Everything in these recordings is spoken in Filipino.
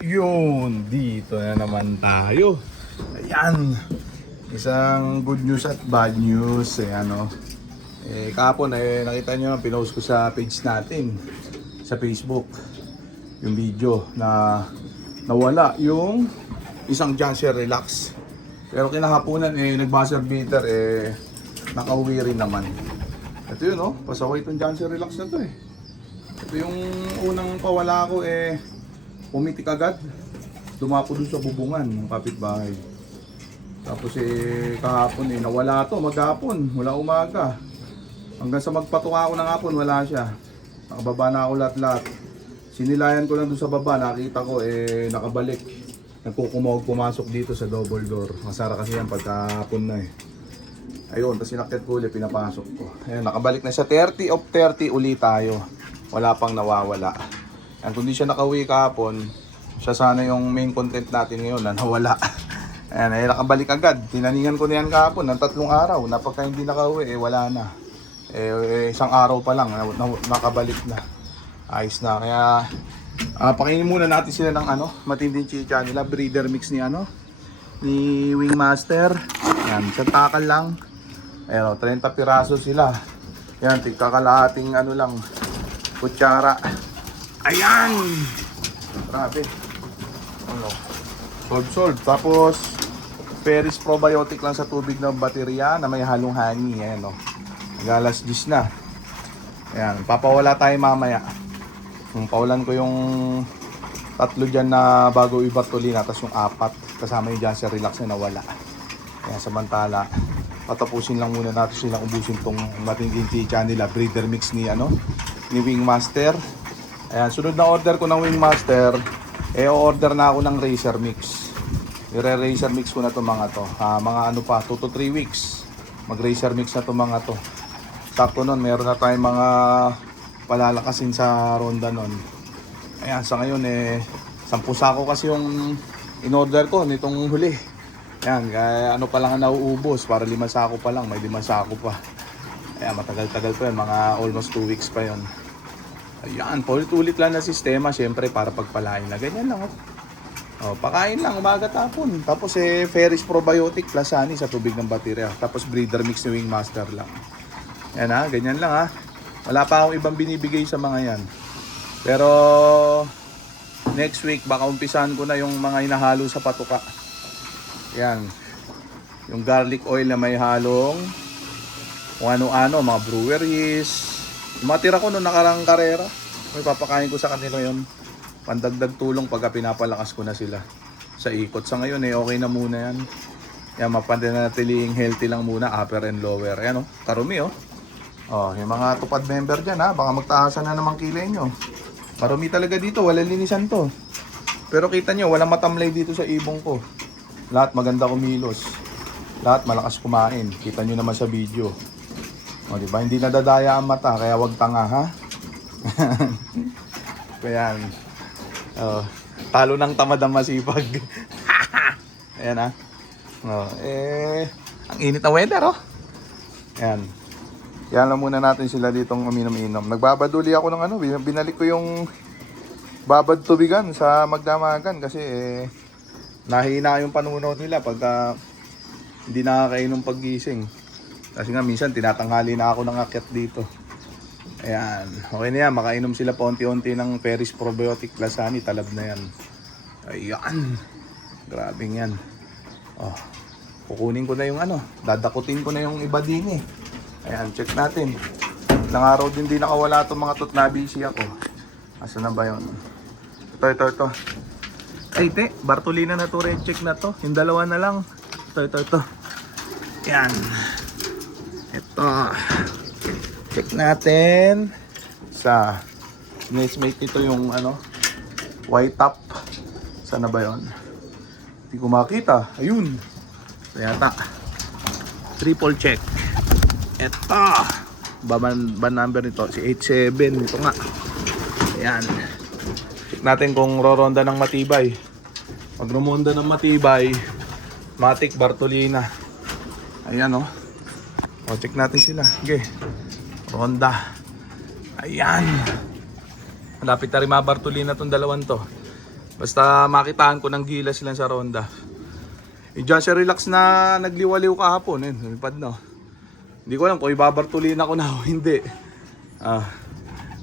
Yun, dito na naman tayo. Ayan. Isang good news at bad news. Ayan o. Kahapon nakita nyo ang pinost ko sa page natin sa Facebook. Yung video na nawala yung isang Janssen Relax. Pero kinahaponan nag-buzzer beater nakauwi rin naman. Ito yun pasaway itong Janssen Relax na to Ito yung unang pawala ko pumitik agad. Dumapo dun sa bubungan ng kapitbahay. Tapos kahapon nawala to maghapon, wala umaga. Hanggang sa magpatuka ako ng hapon, wala siya. Nakababa na ako lahat-lahat. Sinilayan ko lang dun sa baba, nakita ko nakabalik. Nagkukumawag pumasok dito sa double door. Masara kasi yan pagkahapon na Ayun, tapos sinakit ko ulit, pinapasok ko. Ayun, nakabalik na siya. 30 of 30 ulit tayo. Wala pang nawawala. Yan, kung di siya nakauwi kahapon, siya sana yung main content natin ngayon na nawala. Ayan, nakabalik agad. Tinaningan ko na yan kahapon ng 3 araw. Napagka hindi nakauwi, wala na. Isang araw pa lang, nakabalik na. Ayos na. Kaya, pakainin muna natin sila ng matinding chicha nila. Breeder mix ni ni Wingmaster. Yan, sa takal lang. Ayun, 30 piraso sila. Yan, tigkakalahating lang, kutsara. Ayan! Grabe. Solve. Tapos, Ferris probiotic lang sa tubig ng baterya na may halong honey. Ayan Galas 10 na. Ayan, papawala tayo mamaya. Pawalan ko yung 3 dyan na bago ibartolina. Tapos yung 4 kasama yung Janssen Relax na nawala. Ayan, samantala, patapusin lang muna natin silang ubusin tong matinding chicha nila. Breeder mix ni Wingmaster. Ayan, sunod na order ko ng Wingmaster, order na ako ng Racer Mix. Racer Mix ko na to mga to. Mga 2 to 3 weeks. Mag Racer Mix na to mga to. Sakto nun, meron na tayong mga palalakasin sa ronda nun. Ayan, sa ngayon 10 sako kasi yung in-order ko nitong huli. Ayan, kaya pa lang ang nauubos, para 5 sako pa lang, may 5 sako pa. Ayan, matagal-tagal pa yun, mga almost 2 weeks pa yun. Ayan, paulit-ulit lang na sistema, syempre para pagpalain na. Ganyan lang pakain lang, umaga tapon. Tapos Ferris probiotic plus honey sa tubig ng baterya. Tapos breeder mix ni Wingmaster lang. Ayan ganyan lang Wala pa akong ibang binibigay sa mga yan. Pero next week baka umpisahan ko na yung mga inahalo sa patuka. Yan. Yung garlic oil na may halong kung ano-ano, mga breweries. Matira ko nung nakarang karera. May papakain ko sa kanila yon. Pandagdag tulong pagka pinapalakas ko na sila sa ikot. Sa ngayon okay na muna yan. Yan, mapanatiling healthy lang muna, upper and lower. Ayan karumi yung mga tupad member dyan baka magtaasan na naman kilay nyo. Marumi talaga dito, walang linisan to. Pero kita nyo, walang matamlay dito sa ibong ko. Lahat maganda kumilos. Lahat malakas kumain. Kita nyo naman sa video. Diba? Hindi nadadaya ang mata, kaya wag tanga Kaya talo ng tamad ang masipag. Ayan ang init na weather Ayan. Yan lang muna natin sila ditong uminom-inom. Nagbabaduli ako ng binalik ko yung babad tubigan sa magdamagan kasi nahina yung panunaw nila pagka hindi nakakainom paggising. Kasi nga minsan tinatanghali na ako ng akyat dito. Ayan, okay na yan, makainom sila paunti-unti ng Ferris probiotic plus honey, talab na yan. Ayan, grabing yan. Kukunin ko na yung dadakutin ko na yung iba din Ayan, check natin. Ilang araw din nakawala itong mga nabisi ako. Asa na ba yun? Ito. Ay, Bartolina na to, red check na to. Yung dalawa na lang. Ito. Yan. Ito. Check natin. Sa nesmate nito yung white top. Sana ba yun? Hindi ko makita. Ayun. Yata. Triple check. Ito. Ban number nito. Si 87. Ito nga. Ayan. Check natin kung roronda ng matibay. Pag rumonda ng matibay, Matic Bartolina. Ayan check natin sila. Okay. Ronda. Ayan. Malapit na rin mga Bartolina tong dalawang to. Basta makitaan ko ng gilas lang sa ronda. Yung Johnson Relax na nagliwaliw kahapon, lumipad na. Hindi ko alam kung ibabartulin ako na o hindi.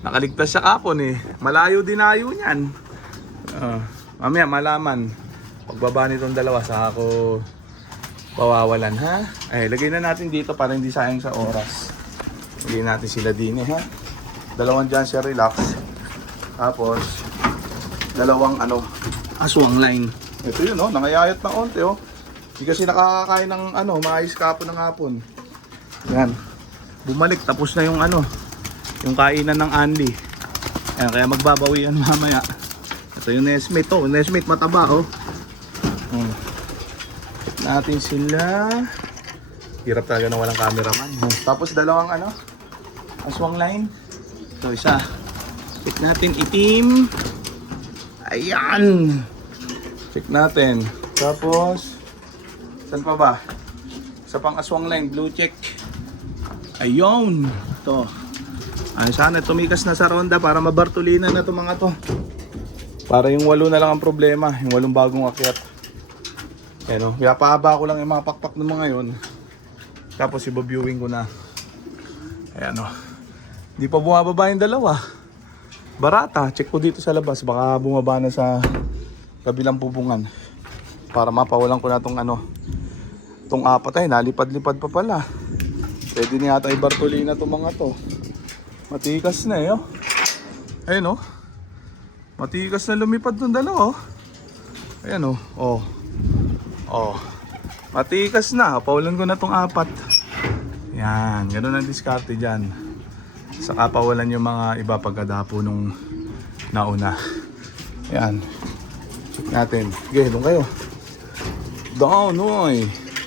Nakaligtas siya kahapon Malayo dinayo niyan. Mamaya malaman. Pagbaba nitong dalawa sa ako pawawalan ha. Ay, lagay na natin dito para hindi sayang sa oras. Lagay natin sila din ha. Dalawang Johnson Relax. Tapos dalawang aswang line. Ito yun nangayayat na onte Hindi kasi nakakakain ng maayos kapon ng hapon. Yan. Bumalik tapos na yung yung kainan ng Anli. Yan, kaya magbabawian mamaya. Ito yung Nesmate Nesmate mataba Check natin sila. Hirap talaga na walang cameraman. Tapos dalawang aswang line. Ito isa. Check natin itim. Ayan. Check natin. Tapos saan pa ba? Sa pang aswang line, blue check. Ayun. Ito. Sana tumikas na sa ronda para mabartulinan na itong mga to. Para yung 8 na lang ang problema. Yung 8 bagong akyat. Ayan Kaya pahaba ko lang yung mga pakpak ng mga yun. Tapos ibabiewing ko na. Ayan Hindi pa bumababa yung dalawa. Barata. Check ko dito sa labas. Baka bumaba na sa kabilang bubungan. Para mapawalan ko na itong itong 4 nalipad-lipad pa pala. Pwede na yata ibartulina itong mga to. Matikas na Ayun Matikas na lumipad itong dalawa Ayan Matikas na. Pawalan ko na itong 4. Yan. Ganun ang diskarte dyan. Saka pawalan yung mga iba pagkadapo nung nauna. Ayan. Check natin. Okay, doon kayo. Down,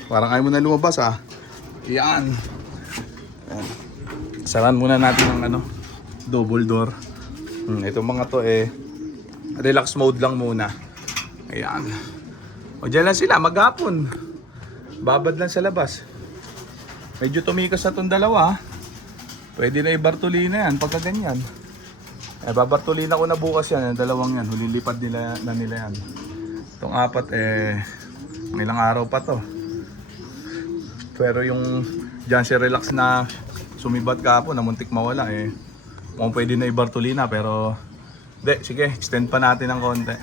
Parang ayaw mo na lumabas, Yan. Ayan. Saran muna natin ang double door. Itong mga to relax mode lang muna. Ayan. O dyan lang sila, maghapon. Babad lang sa labas. Medyo tumikas na itong dalawa, Pwede na ibartulina yan pagka ganyan. Babartulina ko na bukas yan, yung dalawang yan. Hulilipad nila yan. Itong 4 may ilang araw pa to. Pero yung Johnson Relax na sumibat ka po, na muntik mawala mukhang pwede na ibartulina pero sige, extend pa natin ng konti.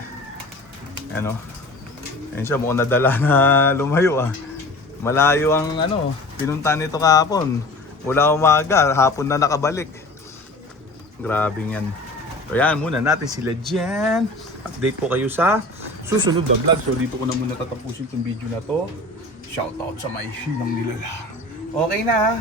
Ayun siya, mukhang nadala na lumayo Malayo ang pinunta nito kahapon. Mula umaga, hapon na nakabalik. Grabe yan. So yan, muna natin sila dyan. Update ko kayo sa susunod na vlog. So dito ko na muna tatapusin itong video na to. Shoutout sa may hilang nilala. Okay na